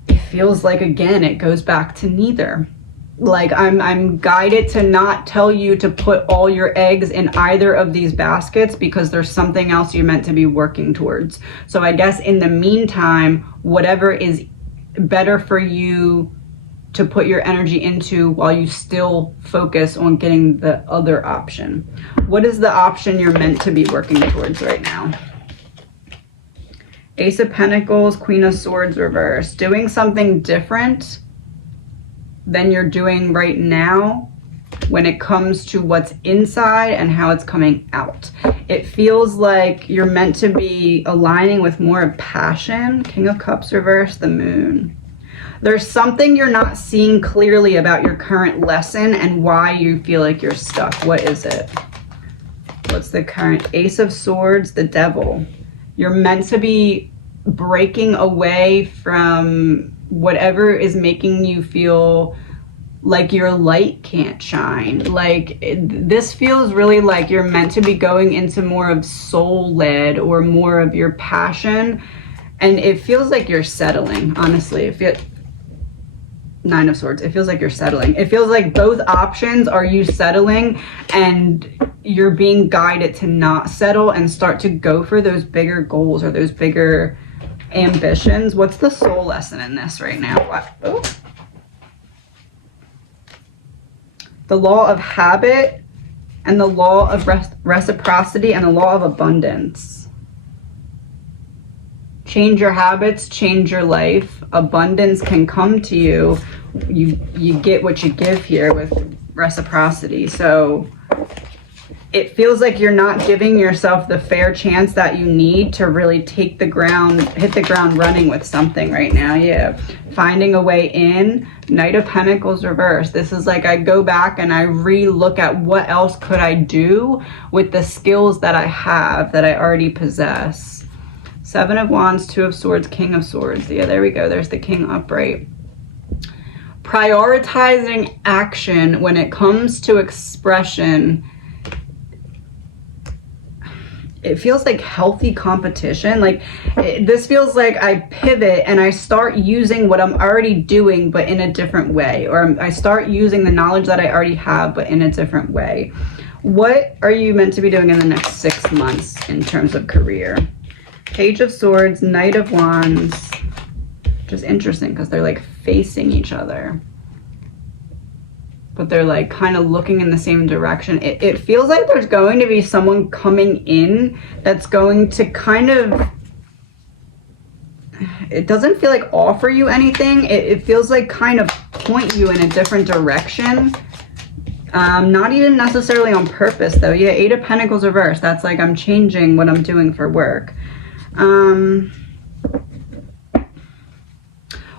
It feels like, again, it goes back to neither. Like I'm guided to not tell you to put all your eggs in either of these baskets, because there's something else you're meant to be working towards. So I guess in the meantime, whatever is better for you to put your energy into while you still focus on getting the other option. What is the option you're meant to be working towards right now? Ace of Pentacles, Queen of Swords reversed. Doing something different than you're doing right now when it comes to what's inside and how it's coming out. It feels like you're meant to be aligning with more passion. King of Cups reversed, the Moon. There's something you're not seeing clearly about your current lesson and why you feel like you're stuck. What is it? What's the current? Ace of Swords, the Devil. You're meant to be breaking away from whatever is making you feel like your light can't shine. Like this feels really like you're meant to be going into more of soul-led or more of your passion. And it feels like you're settling, honestly. Nine of Swords. It feels like you're settling. It feels like both options are you settling and you're being guided to not settle and start to go for those bigger goals or those bigger ambitions. What's the soul lesson in this right now? What? Oh. The law of habit and the law of reciprocity and the law of abundance. Change your habits, change your life. Abundance can come to you. You get what you give here with reciprocity. So it feels like you're not giving yourself the fair chance that you need to really hit the ground running with something right now. Yeah. Finding a way in. Knight of Pentacles reversed. This is like I go back and I re-look at what else could I do with the skills that I have, that I already possess. Seven of Wands, Two of Swords, King of Swords. Yeah, there we go. There's the King upright. Prioritizing action when it comes to expression. It feels like healthy competition. Like this feels like I pivot and I start using what I'm already doing, but in a different way. Or I start using the knowledge that I already have, but in a different way. What are you meant to be doing in the next 6 months in terms of career? Page of Swords, Knight of Wands. Just interesting because they're like facing each other. But they're like kind of looking in the same direction. It feels like there's going to be someone coming in that's going to kind of, it doesn't feel like offer you anything. It feels like kind of point you in a different direction. Not even necessarily on purpose though. Yeah, Eight of Pentacles reversed. That's like I'm changing what I'm doing for work.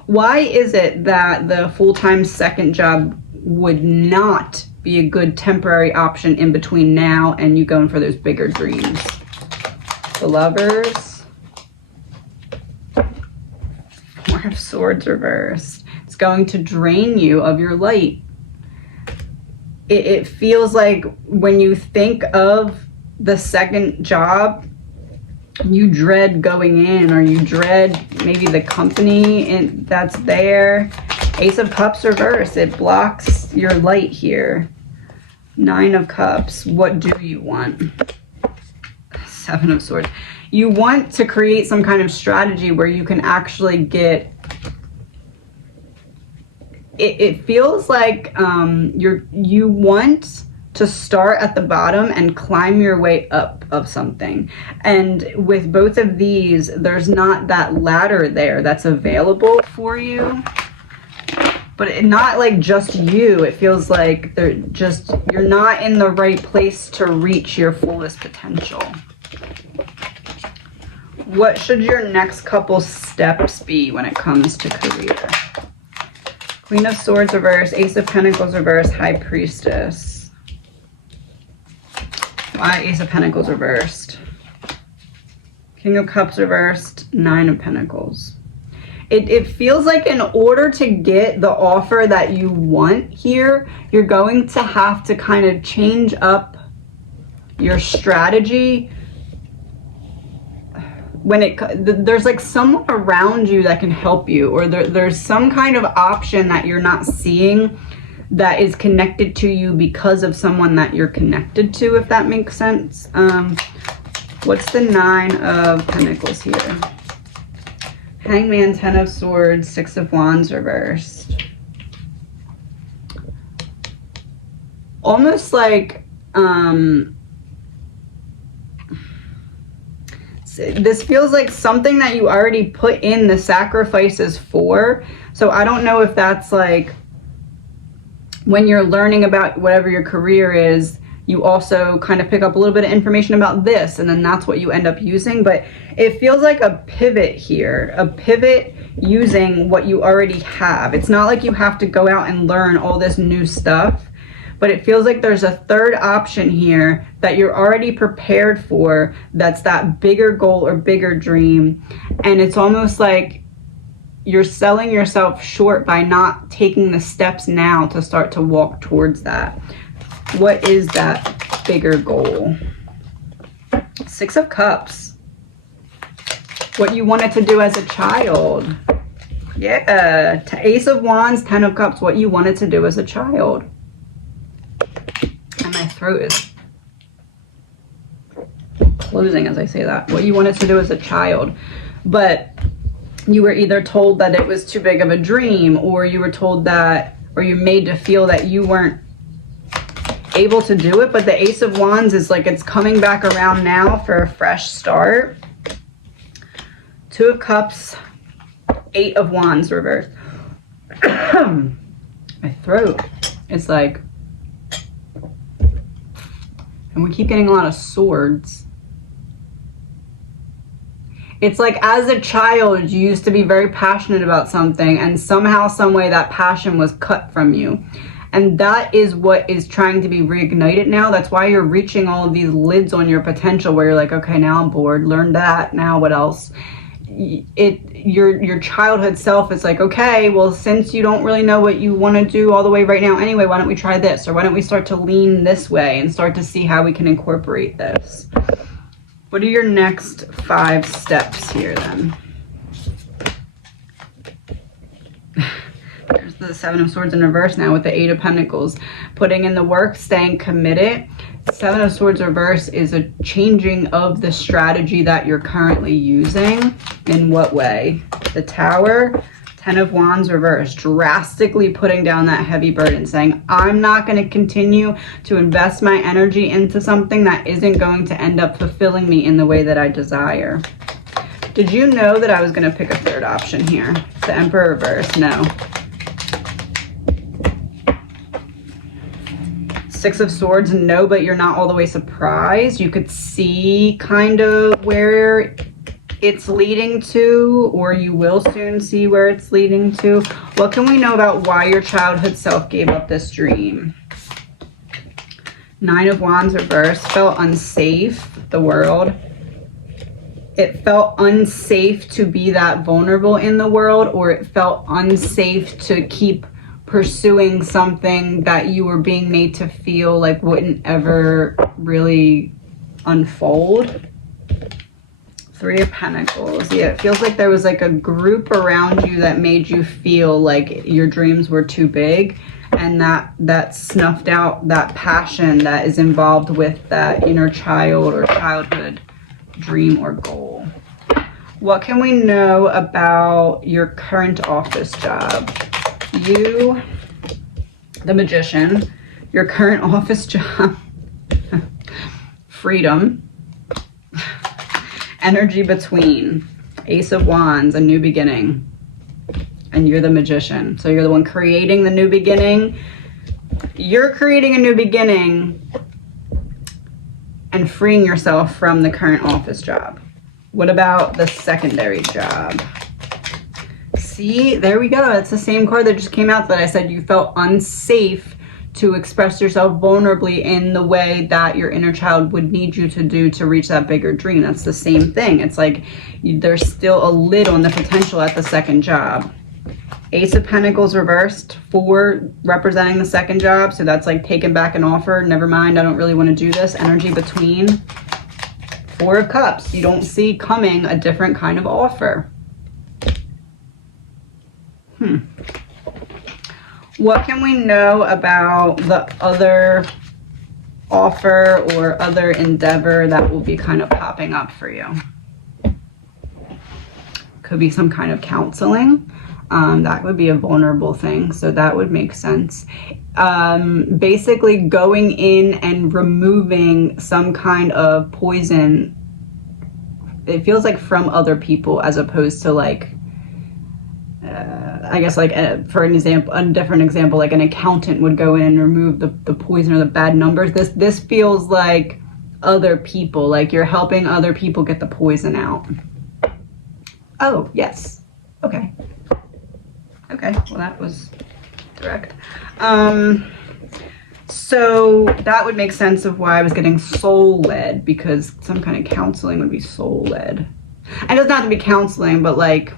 Why is it that the full-time second job would not be a good temporary option in between now and you going for those bigger dreams? The Lovers. Four of Swords reversed. It's going to drain you of your light. It feels like when you think of the second job, you dread going in, or you dread maybe the company that's there. Ace of Cups reverse. It blocks your light here. Nine of Cups. What do you want? Seven of Swords. You want to create some kind of strategy where you can actually get... It feels like you want to start at the bottom and climb your way up of something. And with both of these, there's not that ladder there that's available for you. But not like just you. It feels like you're not in the right place to reach your fullest potential. What should your next couple steps be when it comes to career? Queen of Swords reverse, Ace of Pentacles reverse, High Priestess. Why Ace of Pentacles reversed? King of Cups reversed, Nine of Pentacles. It feels like in order to get the offer that you want here, you're going to have to kind of change up your strategy. When there's like someone around you that can help you, or there's some kind of option that you're not seeing that is connected to you because of someone that you're connected to, if that makes sense. What's the Nine of Pentacles here? Hangman, Ten of Swords, Six of Wands reversed. Almost like, this feels like something that you already put in the sacrifices for. So I don't know if that's like when you're learning about whatever your career is, you also kind of pick up a little bit of information about this, and then that's what you end up using. But it feels like a pivot here, a pivot using what you already have. It's not like you have to go out and learn all this new stuff, but it feels like there's a third option here that you're already prepared for, that's that bigger goal or bigger dream. And it's almost like you're selling yourself short by not taking the steps now to start to walk towards that. What is that bigger goal? Six of Cups. What you wanted to do as a child. Yeah. Ace of Wands, 10 of Cups. What you wanted to do as a child. And my throat is closing as I say that. What you wanted to do as a child. But you were either told that it was too big of a dream, or you were told that, or you're made to feel that you weren't able to do it. But the Ace of Wands is like it's coming back around now for a fresh start. Two of Cups, Eight of Wands reversed. My throat is like, and we keep getting a lot of swords. It's like as a child, you used to be very passionate about something, and somehow, some way that passion was cut from you. And that is what is trying to be reignited now. That's why you're reaching all of these lids on your potential, where you're like, okay, now I'm bored, learned that, now what else? Your childhood self is like, okay, well, since you don't really know what you want to do all the way right now anyway, why don't we try this? Or why don't we start to lean this way and start to see how we can incorporate this? What are your next 5 steps here then? There's the Seven of Swords in reverse now with the Eight of Pentacles. Putting in the work, staying committed. Seven of Swords reverse is a changing of the strategy that you're currently using. In what way? The Tower, 10 of Wands reverse. Drastically putting down that heavy burden, saying, I'm not going to continue to invest my energy into something that isn't going to end up fulfilling me in the way that I desire. Did you know that I was going to pick a third option here? The Emperor reverse, no. Six of Swords, no, but you're not all the way surprised. You could see kind of where it's leading to, or you will soon see where it's leading to. What can we know about why your childhood self gave up this dream? Nine of Wands reverse. Felt unsafe, the World. It felt unsafe to be that vulnerable in the world, or it felt unsafe to keep pursuing something that you were being made to feel like wouldn't ever really unfold. Three of Pentacles. Yeah, it feels like there was like a group around you that made you feel like your dreams were too big, and that snuffed out that passion that is involved with that inner child or childhood dream or goal. What can we know about your current office job? You, the Magician, your current office job, freedom, energy between, Ace of Wands, a new beginning, and you're the Magician. So you're the one creating the new beginning. You're creating a new beginning and freeing yourself from the current office job. What about the secondary job? See, there we go. It's the same card that just came out that I said you felt unsafe to express yourself vulnerably in the way that your inner child would need you to do to reach that bigger dream. That's the same thing. It's like there's still a lid on the potential at the second job. Ace of Pentacles reversed, 4 representing the second job. So that's like taking back an offer. Never mind, I don't really want to do this. Energy between. 4 of Cups. You don't see coming a different kind of offer. What can we know about the other offer or other endeavor that will be kind of popping up for you? Could be some kind of counseling. That would be a vulnerable thing, so that would make sense. Basically going in and removing some kind of poison, it feels like from other people, as opposed to like I guess like for an example, a different example, like an accountant would go in and remove the poison or the bad numbers. This feels like other people, like you're helping other people get the poison out. Oh, yes. Okay. Okay, well that was direct. So that would make sense of why I was getting soul-led, because some kind of counseling would be soul-led. And it doesn't have to be counseling, but like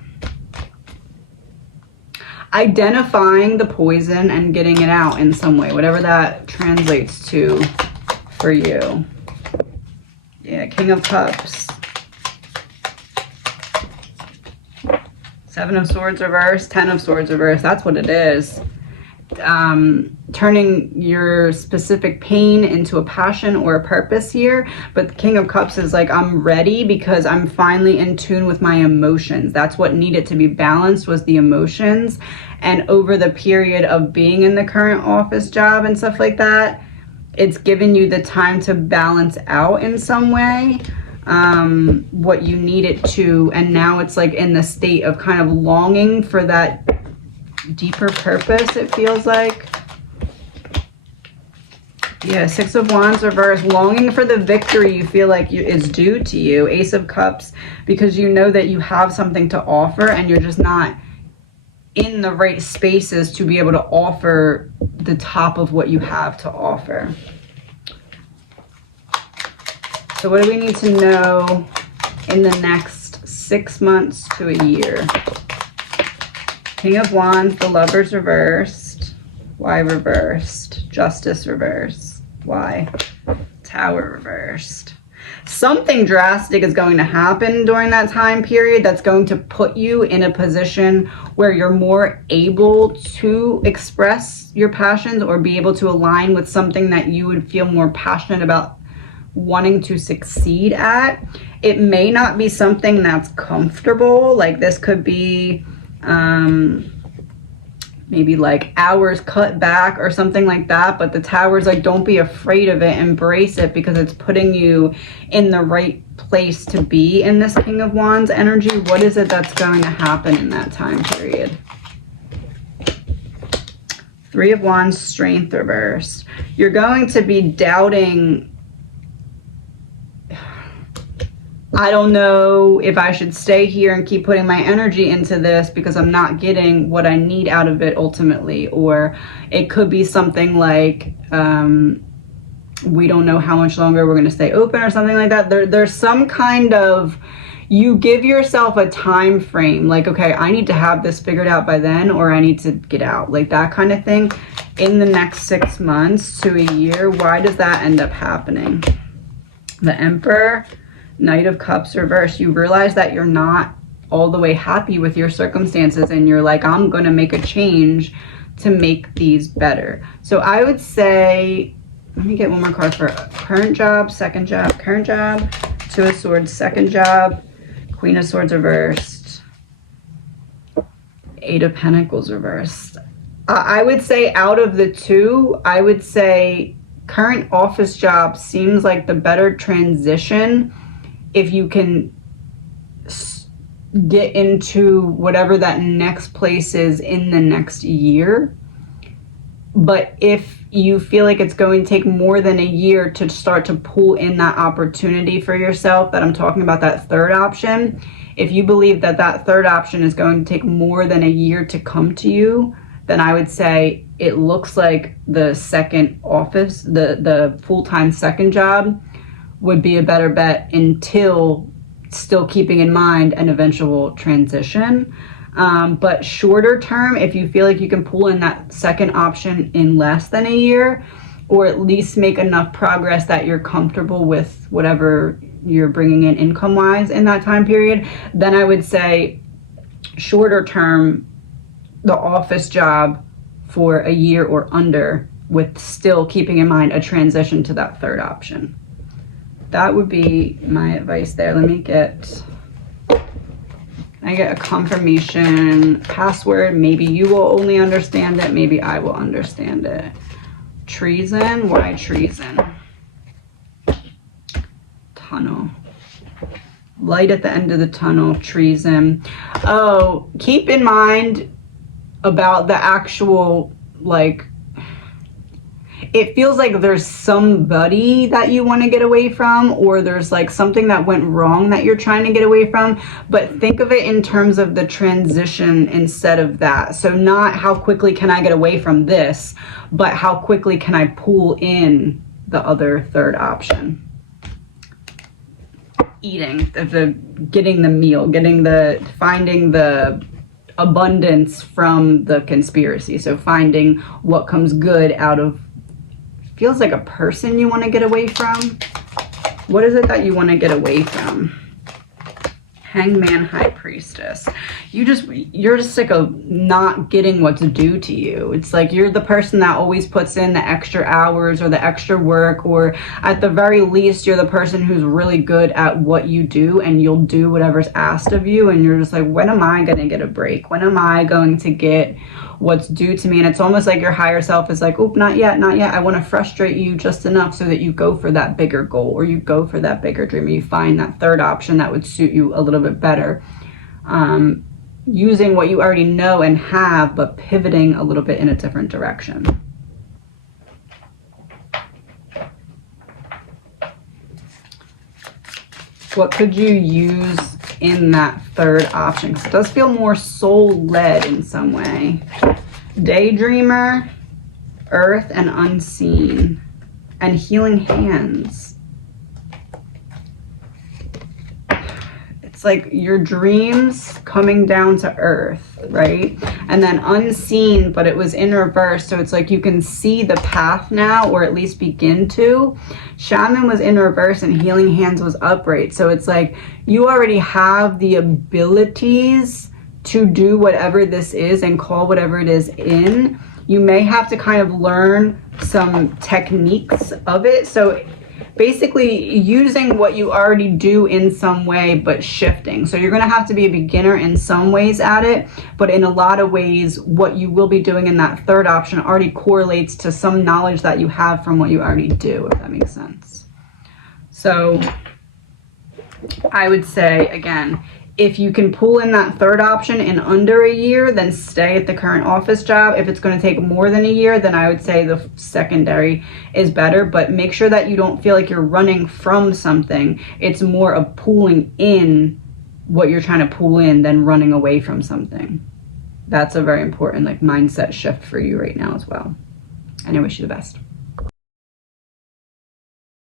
identifying the poison and getting it out in some way, whatever that translates to for you. Yeah, King of Cups. Seven of Swords reversed, 10 of Swords reversed. That's what it is. Turning your specific pain into a passion or a purpose here. But the King of Cups is like, I'm ready because I'm finally in tune with my emotions. That's what needed to be balanced, was the emotions. And over the period of being in the current office job and stuff like that, it's given you the time to balance out in some way what you need it to. And now it's like in the state of kind of longing for that deeper purpose, it feels like. Yeah, Six of Wands reversed, longing for the victory you feel like is due to you. Ace of Cups, because you know that you have something to offer and you're just not in the right spaces to be able to offer the top of what you have to offer. So what do we need to know in the next 6 months to a year? King of Wands, the Lovers reversed. Why reversed? Justice reversed. Why? Tower reversed. Something drastic is going to happen during that time period that's going to put you in a position where you're more able to express your passions or be able to align with something that you would feel more passionate about wanting to succeed at. It may not be something that's comfortable. Like this could be maybe like hours cut back or something like that, but the Tower's like, don't be afraid of it, embrace it, because it's putting you in the right place to be in this King of Wands energy. What is it that's going to happen in that time period? Three of Wands, Strength reversed. You're going to be doubting, I don't know if I should stay here and keep putting my energy into this because I'm not getting what I need out of it ultimately. Or it could be something like, we don't know how much longer we're going to stay open or something like that. There's some kind of, you give yourself a time frame, like, okay, I need to have this figured out by then, or I need to get out, like that kind of thing in the next 6 months to a year. Why does that end up happening? The Emperor, Knight of Cups reversed. You realize that you're not all the way happy with your circumstances and you're like, I'm going to make a change to make these better. So I would say, let me get one more card for current job, second job, current job, Two of Swords, second job, Queen of Swords reversed, Eight of Pentacles reversed. I would say out of the two, I would say current office job seems like the better transition if you can get into whatever that next place is in the next year. But if you feel like it's going to take more than a year to start to pull in that opportunity for yourself, that I'm talking about, that third option, if you believe that that third option is going to take more than a year to come to you, then I would say it looks like the second office, the full-time second job would be a better bet, until still keeping in mind an eventual transition. But shorter term, if you feel like you can pull in that second option in less than a year, or at least make enough progress that you're comfortable with whatever you're bringing in income wise in that time period, then I would say shorter term, the office job for a year or under, with still keeping in mind a transition to that third option. That would be my advice there. Let me get, I get a confirmation password. Maybe you will only understand it. Maybe I will understand it. Treason. Why treason? Tunnel. Light at the end of the tunnel. Treason. Oh, keep in mind, about the actual, like, it feels like there's somebody that you want to get away from, or there's like something that went wrong that you're trying to get away from. But think of it in terms of the transition instead of that. So not how quickly can I get away from this, but how quickly can I pull in the other third option. Eating, getting the meal, finding the abundance from the conspiracy. So finding what comes good out of, feels like a person you want to get away from. What is it that you want to get away from? Hangman, High Priestess. You're just sick of not getting what's due to you. It's like you're the person that always puts in the extra hours or the extra work, or at the very least you're the person who's really good at what you do, and you'll do whatever's asked of you, and you're just like, when am I going to get a break? When am I going to get what's due to me? And it's almost like your higher self is like, oop, not yet, not yet. I want to frustrate you just enough so that you go for that bigger goal, or you go for that bigger dream, or you find that third option that would suit you a little bit better. Using what you already know and have, but pivoting a little bit in a different direction. What could you use in that third option? Because it does feel more soul-led in some way. Daydreamer, Earth and Unseen, and Healing Hands. It's like your dreams coming down to earth, right? And then unseen, but it was in reverse. So it's like you can see the path now, or at least begin to. Shaman was in reverse and Healing Hands was upright. So it's like you already have the abilities to do whatever this is and call whatever it is in. You may have to kind of learn some techniques of it. So basically using what you already do in some way, but shifting. So you're going to have to be a beginner in some ways at it, but in a lot of ways, what you will be doing in that third option already correlates to some knowledge that you have from what you already do, if that makes sense. So I would say, again, if you can pull in that third option in under a year, then stay at the current office job. If it's going to take more than a year, then I would say the secondary is better. But make sure that you don't feel like you're running from something. It's more of pulling in what you're trying to pull in than running away from something. That's a very important mindset shift for you right now as well. And I wish you the best.